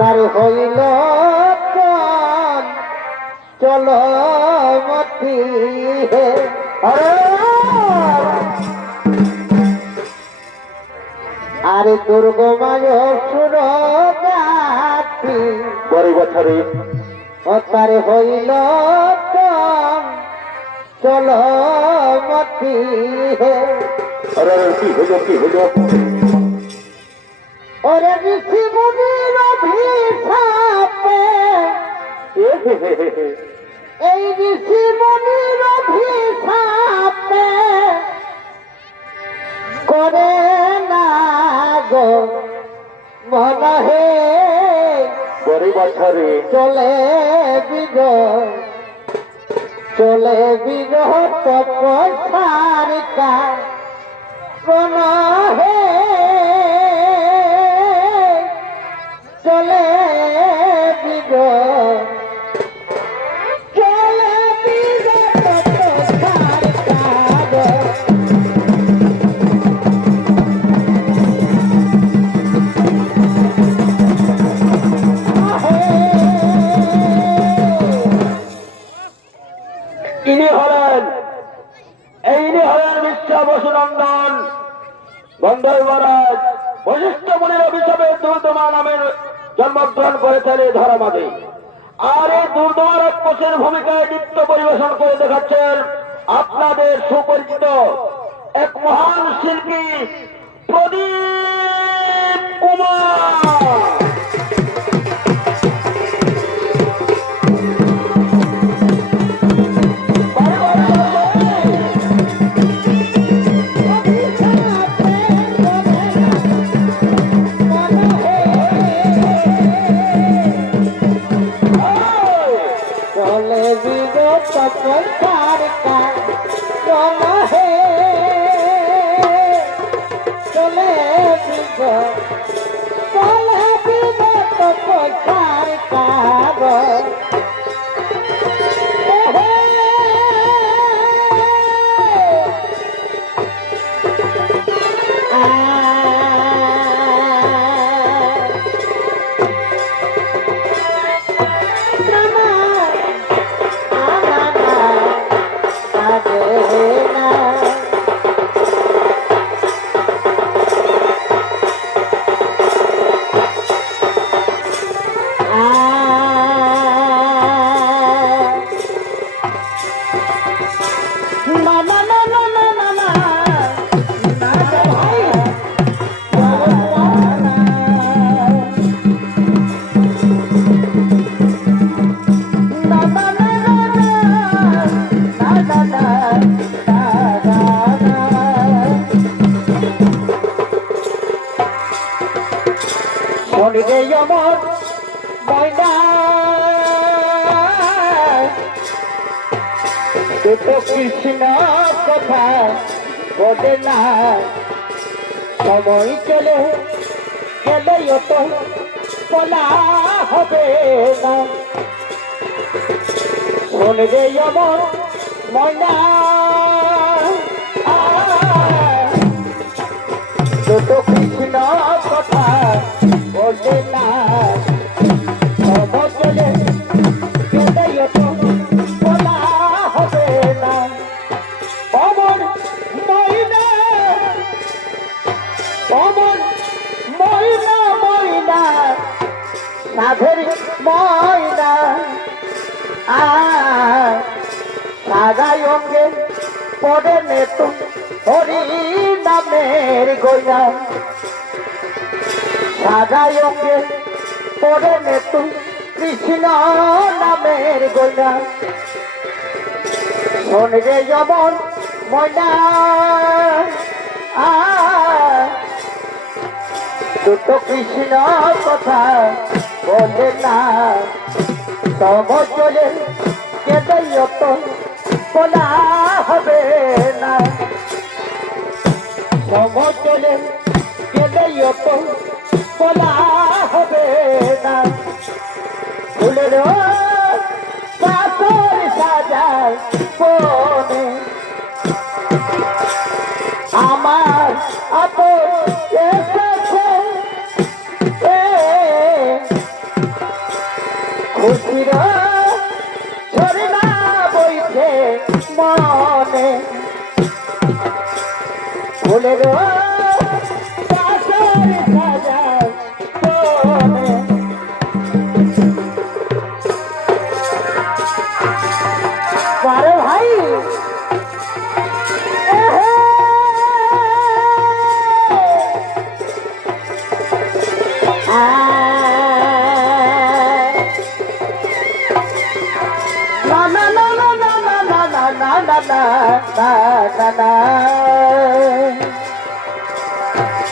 তার হইল চলো মতি হে আরে দুর্গমায় সুর গাছি বড় বছরে ও তার হইল চলো মতি হে কি হইল কি হইল ওরে ঋষি মুনির অভিশাপে এই ঋষি মুনির অভিশাপে করে না গো মনে হে বড় বছরে চলে বিজয় চলে বিজহ তপস্যার কারণ হে চলে বিজয় চলে বিজয় তপস্যার কারণ ইনি হলেন বিশ্ব বসুনন্দন গন্ধর্ব মহারাজ বশিষ্ঠ মুনির অভিশাপে দুর্দমা নামের জন্মগ্রহণ করেছেন এই ধরামাতে। আর এই দুর্দমা রাক্ষসের ভূমিকায় নৃত্য পরিবেশন করে দেখাচ্ছেন আপনাদের সুপরিচিত এক মহান শিল্পী প্রদীপ কুমার। চলে বিজয় তপস্যার কারণ হে চলে বিজয় তপস্যার কারণ শোনবে আমার ময়না তো কৃষ্ণ কথা বলে না সময় চলে গেলেও তো বলা হবে না শোনবে আমার ময়না তো কৃষ্ণ কথা বলে না চলে গেলেও তো বলা হবে না অমর ময়না অমর ময়না ময়না সাধের ময়না সাদাই অঙ্গে পড়ে নেতু হরি নামের গয়না সাদাই অঙ্গে পড়ে নেতু কৃষ্ণ নামের গয়না শোনবে যেমন ময়না দুটো কৃষ্ণ কথা বলে না সব চলে কেঁদেও তো বলা হবে না সব চলে কেঁদেও তো বলা হবে না ফুলের পাথর সাজায় বনে আমার আপন এসেছে না না না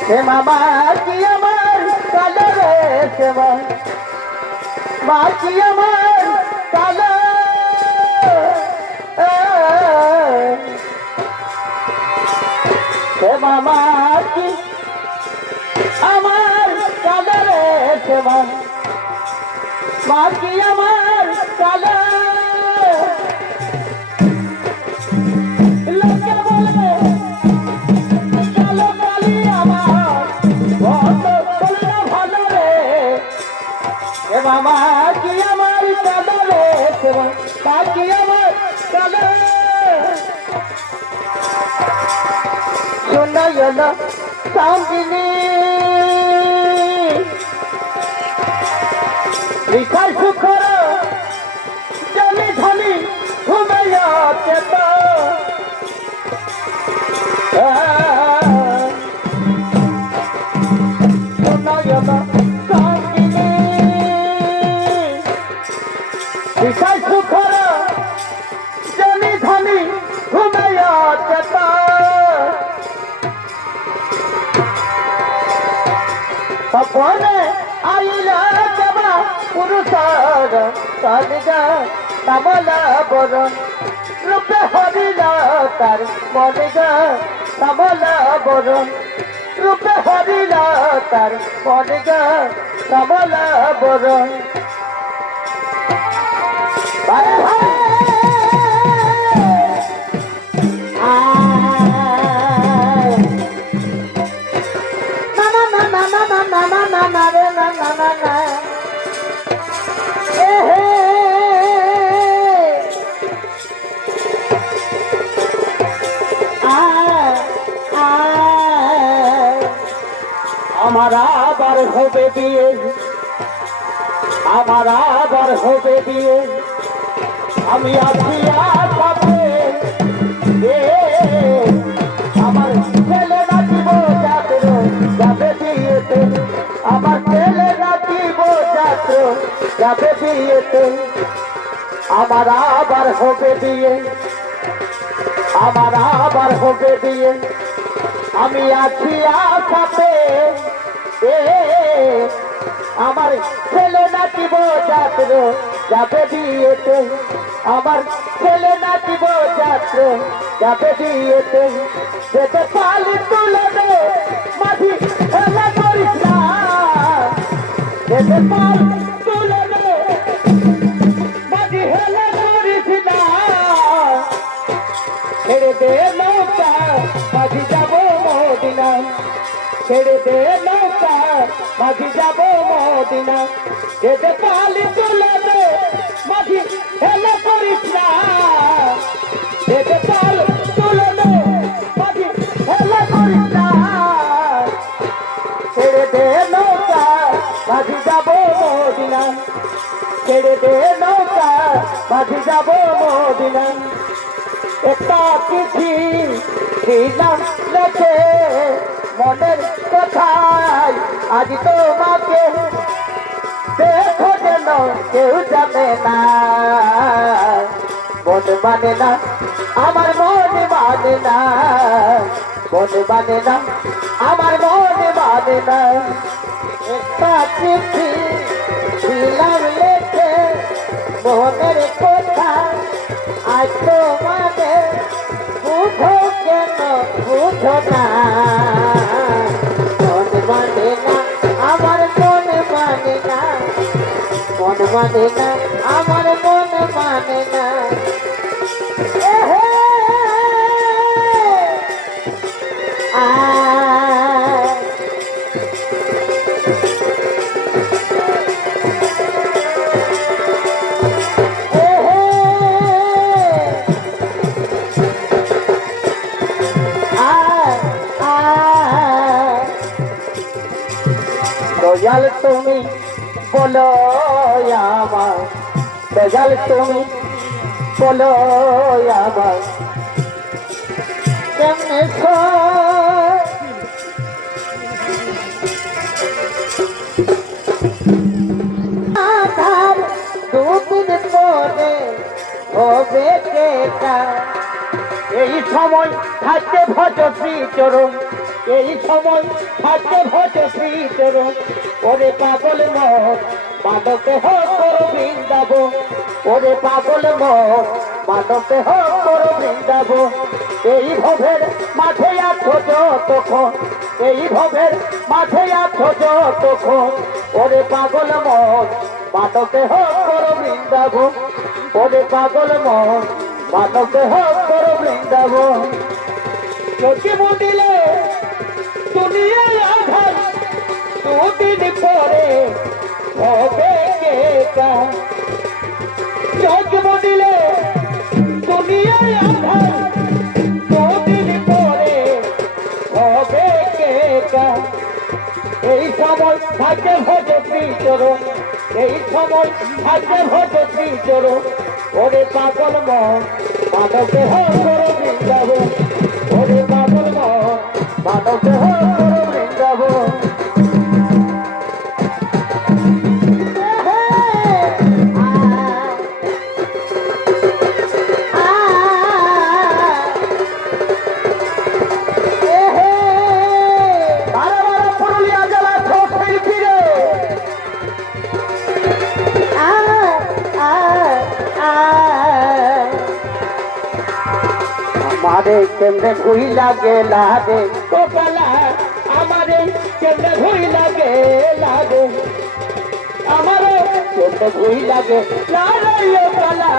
সে মামা কি আমার কালো রে সে মা কি আমার কালো সে মামা কি আমার কালো রে সে মা কি আমার কালো লোকে বলে কালো কালি আমার বলে না ভালো রে এ মামা কি আমার কালো রে সে মা কি আমার কালো শোনায় না সাঙ্গিনী বিকাশ সুখর জমি ধনি ঘুমাইয়া চেত শোনায় না সাঙ্গিনী বিকাশ সুখর জমি ধনি ঘুমাইয়া চেত সপনে আইলা দেবা পুরুষর কালিগা তামলা বরণ রূপে হরিলা তার মনিগা তামলা বরণ রূপে হরিলা তার মনিগা তামলা বরণ আরে ভাই আমার আবার হবে বিয়ে আমার আবার হবে বিয়ে আমি আছি আসামে আমার ছেলে নাচিব যাত্র যাবে বিয়েতে আমার ছেলে নাচিব যাত্র যাবে বিয়েতে আমার আবার হবে বিয়ে আমার আবার হবে বিয়ে আমি আছি আসামে আমার ছেলে নাচিব যাত্র যাবে বিয়েতে আমার ছেলে নাচিব যাত্র যাবে বিয়েতে যেতে পালি তুলে দে মাঝি হেলা করিস না যেতে পাল তুলে দে মাঝি হেলা করিস না ছেড়ে দে নৌকা মাঝি যাব মদিনা ছেড়ে দে নৌকা মাঝি যাব মদিনা যেতে পালি তুলে দে মাঝি হেলে করিস না যেতে পাল তুলে দে মাঝি হেলে করিস না ছেড়ে দে নৌকা মাঝি যাব মদিনা ছেড়ে দে নৌকা মাঝি যাব মদিনা একটা চিঠি দিলাম লেখে মনের কোথায় আজ তোমাকে দেখো যেন কেউ জানে না মন মানে না আমার মন মানে না মন মানে না আমার মন মানে না একটা চিঠি দিলাম লেখে মনের কোথায় আজ তোমাকে বুঝো কেন বুঝো না মন মানে না আমার মন মানে না মন মানে না আমার মন মানে না দয়াল তুমি বলো আমার দয়াল তুমি বলো আমার কেমনে আধার দুদিন পরে হবে কেটা এই সময় থাকতে ভজ শ্রীচরণ, এই সময় থাকতে ভজ শ্রীচরণ। ওরে পাগল মন মানবে হোক করো বৃন্দাবন, ওরে পাগল মন মানবে হোক করো বৃন্দাবন। এই ভবের মাঠে আছো যতক্ষণ, এই ভবের মাঠে আছো যতক্ষণ। ওরে পাগল মন মানবে হোক করো বৃন্দাবন, ওরে পাগল মন মানবে হোক করো বৃন্দাবন। চোখে মুদিলে দুনিয়ায় আধার, দুদিন পরে হবে কেকা। চোখে মুদিলে দুনিয়ায় আধার, দুদিন পরে হবে কেকা। এই সময় থাকে ভজ শ্রীচরণ, এই সময় থাকে ভজ শ্রীচরণ। ওরে পাগল মন মানবে হোক করো বৃন্দাবন, ওরে পাগল মন মানবে হোক করো বৃন্দাবন। আমারে কেমনে ভুই লাগে লাগে তো পালা, আমারে কেমনে ভুই লাগে লাগে, আমারে কেমনে ভুই লাগে লাগে পালা,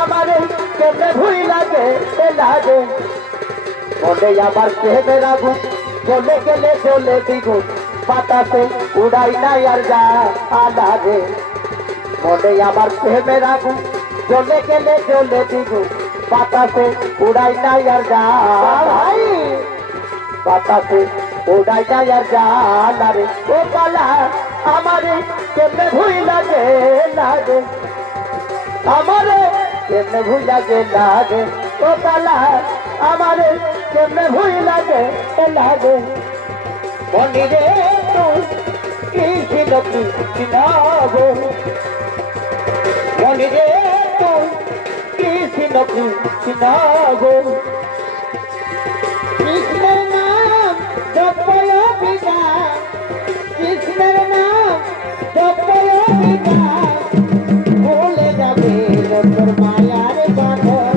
আমারে কেমনে ভুই লাগে লাগে। মনে আবার কেমনে রাখু চলে গেলে চলে দিগু, বাতাসে উড়াই নাই আর যা আলাদে। মনে আবার কেমনে রাখু চলে গেলে চলে দিগু, বাতাসে উড়াই নাই আর যা ভাই, বাতাসে উড়াই নাই আর যা রে। ও পালা আমারে কেমনে ভুই লাগে লাগে, আমারে কেমনে ভুই লাগে লাগে। ও পালা আমারে কেমনে ভুই লাগে লাগে। মনি রে তুই কৃষ্ণ কৃষ্ণ গো, মনি রে তুই কৃষ্ণ কৃষ্ণ গো। কৃষ্ণের নাম জপয় পিতা, কৃষ্ণের নাম জপয় পিতা, ভুলে যাবে তোর মায়ার বাঁধন।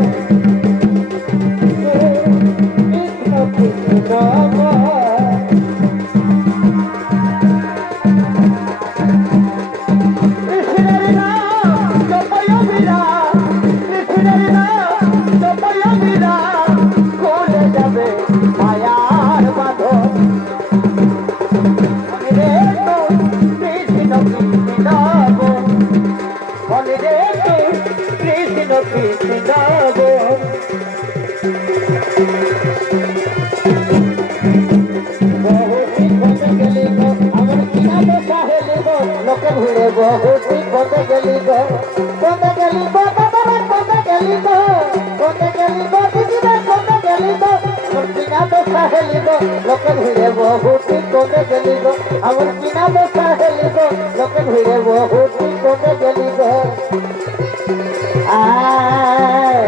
কৃষ্ণ কৃষ্ণ গো, কৃষ্ণের নাম জপয় পিতা, কৃষ্ণের নাম জপয় পিতা, ভুলে যাবে মায়ার বাঁধন। মনে রে তুই কৃষ্ণ কৃষ্ণ গো, মনে রে তুই কৃষ্ণ কৃষ্ণ গো। লোকে ঘুরে বহু কোথে গেলি গো, কোথে গেলি গো বাবা, কোথে গেলি গো, কোথে গেলি গো দিদিরা, কোথে গেলি গো আমার কিনা দোষা হেলি গো। লোকে ঘুরে বহু কোথে গেলি গো, আমার কিনা দোষা হেলি গো। লোকে ঘুরে বহু কোথে গেলি গো। আয়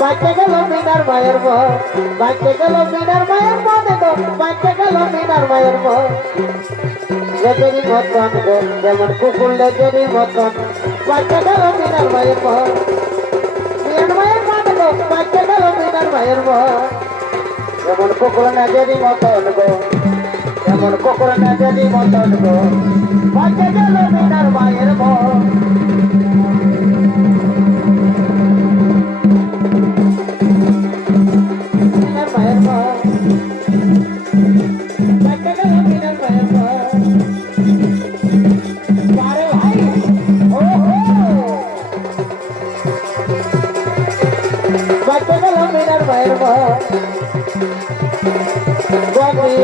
বাচ্চা গেল মিনার মায়ের মো, বাচ্চা গেল মিনার মায়ের মো, দেখো বাচ্চা গেল মিনার মায়ের মো। লেজেরই মতন গো, যেমন কুকুর লেজেরই মতন, বাচ্চা গেল মিনার মায়ের মো। মিনার মায়ের মো দেখো বাচ্চা গেল মিনার মায়ের মো। যেমন কুকুর লেজেরই মতন গো, যেমন কুকুর লেজেরই মতন গো, বাচ্চা গেল মিনার মায়ের মো।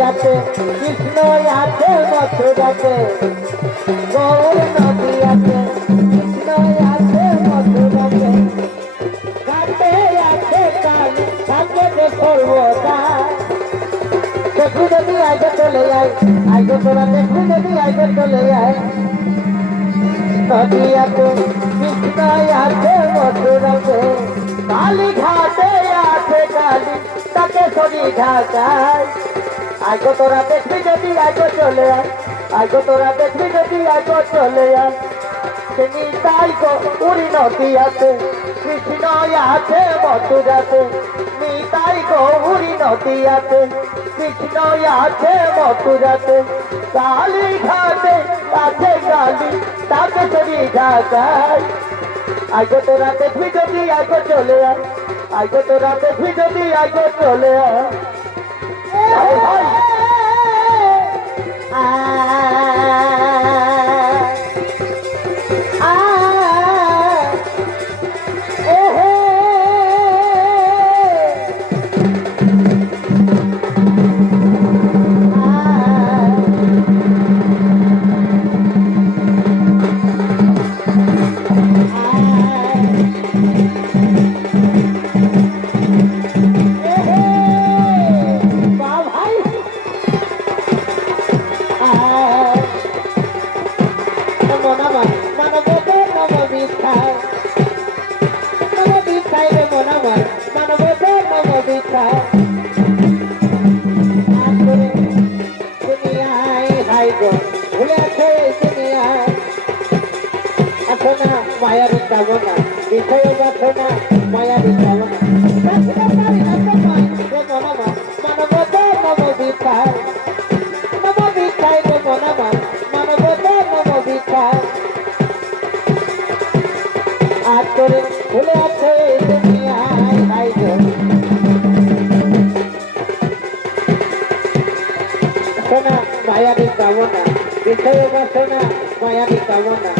আছে কৃষ্ণ আছে মথুরাতে, গৌর নদী আছে কৃষ্ণ সর্বদা দেখবি যদি আগে চলে যায় আগে তোরা দেখবি যদি আগে চলে যায় নদিয়াতে কৃষ্ণায় আছে মথুরাতে কালী ঘাটে আছে কালী তাকে সরি ঢাকায় আগে তোরা দেখবি যদি আগে চলে যায় আগে তোরা দেখবি যদি আগে চলে যায় নিতাই গো উড়ি নদিয়াতে কৃষ্ণ আছে মথুরাতে নিতাই গো উড়ি নদিয়াতে কৃষ্ণ আছে মথুরাতে কালী ঘাটে আছে কালী তাকে সরি ঢাকায় আগে তোরা দেখবি যদি আগে চলে আয় আগে তোরা দেখবি যদি আগে চলে আয় মায়ার কামনা বিষয় বাসনা মায়ার কামনা মানবত নম বিখায় রে মনামা মানবত নম বিখায় আর করে ভুলে আছে দুনিয়ায় হাই গো সোনা মায়ার কামনা বিষয় বাসনা মায়ার কামনা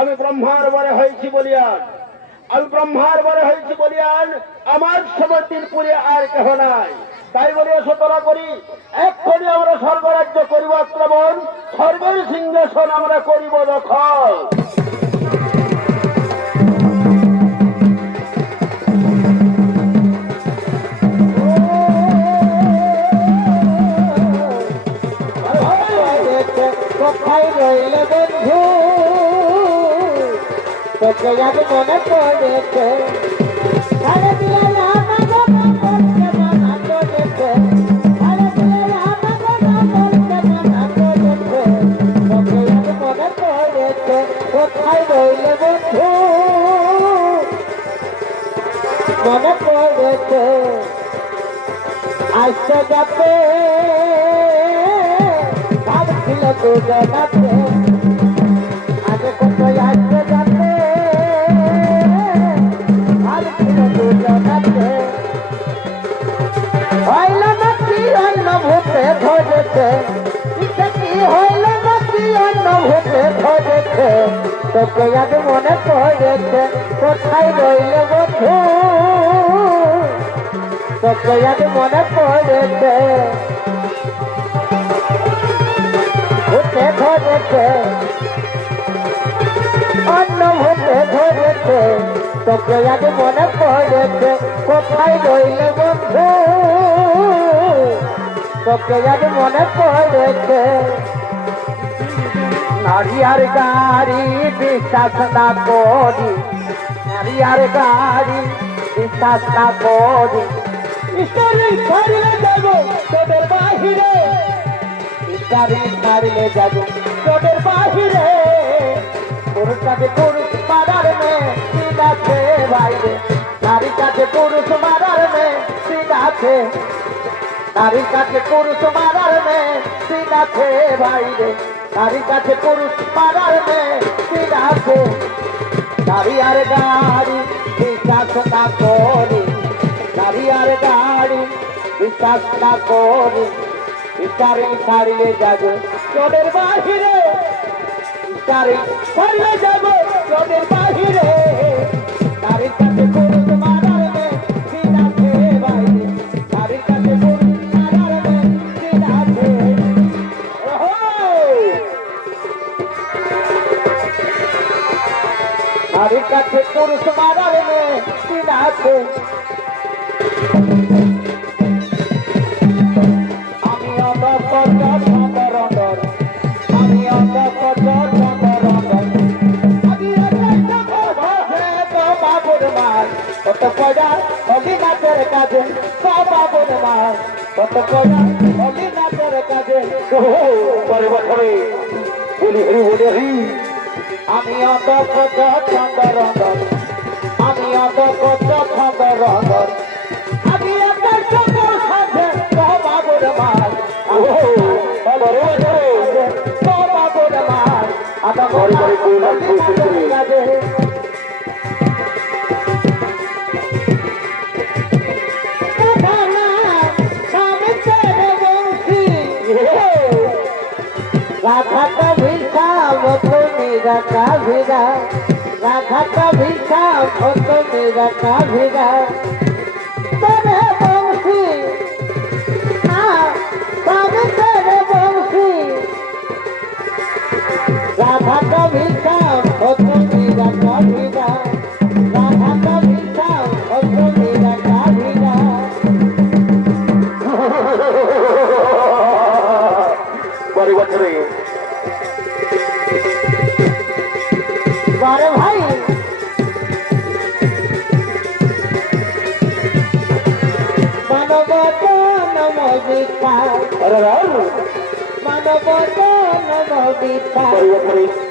আমি ব্রহ্মার বরে হয়েছি বলিয়ান আমার সমর্থিন পুরে আর কেহ নাই তাই বলিয়া সতরা করি এক্ষণি আমরা স্বর্গরাজ্য করিব আক্রমণ স্বর্গের সিংহাসন আমরা করিব দখল কোথায় রইলে বন্ধু তোকে আজ মনে পড়েছে আরে দিলে আমাকে বলতে মনা করেছে আরে দিলে আমাকে বলতে মনা করেছে তোকে আজ মনে পড়েছে কোথায় রইলে বন্ধু মনে পড়েছে আসতে যাতে ভাবছিল তো জানাতে আগে কত আসতে যাতে ভাবছিল তো জানাতে হইল না কি অন্য ভূতে ধরেছে কি হইল না কি অন্য ভূতে ধরেছে তোকে আজ মনে পড়েছে কোথায় রইলে বন্ধু তোকে আজ মনে পড়েছে ভূতে ধরেছে অন্য ভূতে ধরেছে তোকে আজ মনে পড়েছে কোথায় রইলে বন্ধু তোকে আজ মনে পড়েছে নারী আর গাড়ি বিশ্বাস না করি নারী আর গাড়ি বিশ্বাস না করি ঈশ্বরের ছাড়িয়ে যাব তোদের বাহিরে গাড়ি ছাড়লে যাবো তোদের বাহিরে পুরুষ কাছে পুরুষ মারার মেয়ে দিন আছে বাইরে নারী কাছে পুরুষ মারার মেয়ে দিন আছে নারী কাছে পুরুষ মারার মেয়ে দিন আছে বাইরে নারী কাছে পুরুষ মারার মেয়ে দিন আছে নারী আর গাড়ি বিশ্বাস না করি নারী আর গাড়ি বিশ্বাস না করি বিচারে ছাড়িয়ে যাবে তোদের বাহিরে বিচারে ছাড়িয়ে যাবে তোদের বাহিরে নারীর কাছে পুরুষ মারার মেয়ে দিন আছে বাইরে নারীর কাছে পুরুষ মারার মেয়ে দিন আছে নারীর কাছে পুরুষ মারার মেয়ে দিন আছে আমি অন্ধকার চন্দর অন্তর আমি অন্ধকার চন্দর অন্তর আমি বাবুর মাল কত পয়সা হলি নাচের কাজে বাবুর মাল কত পয়সা হলি নাচের কাজে পরে বছরে বলি হরি বলি হরি আমি অন্ধকার চন্দর অন্তর আমি অন্ধকার চন্দর অন্তর আমি একটা চন্দর সাথে বাবুর মাল পরে বছরে বাবুর মাল আদা ঘরে ঘরে কইলাম কইছে কাজে राधा का भिक्षा वो तो मेरा का भिड़ा राधा का भिक्षा वो तो मेरा का भिड़ा तेरे बंसी हाँ सारे तेरे बंसी राधा का भिक्षा वो तो मेरा का भिड़ा राधा का भिक्षा वो तो मेरा का भिड़ा পরে বছরে बारे भाई मानव नम गीता अरे राम मानव नम गीता পরে বছরে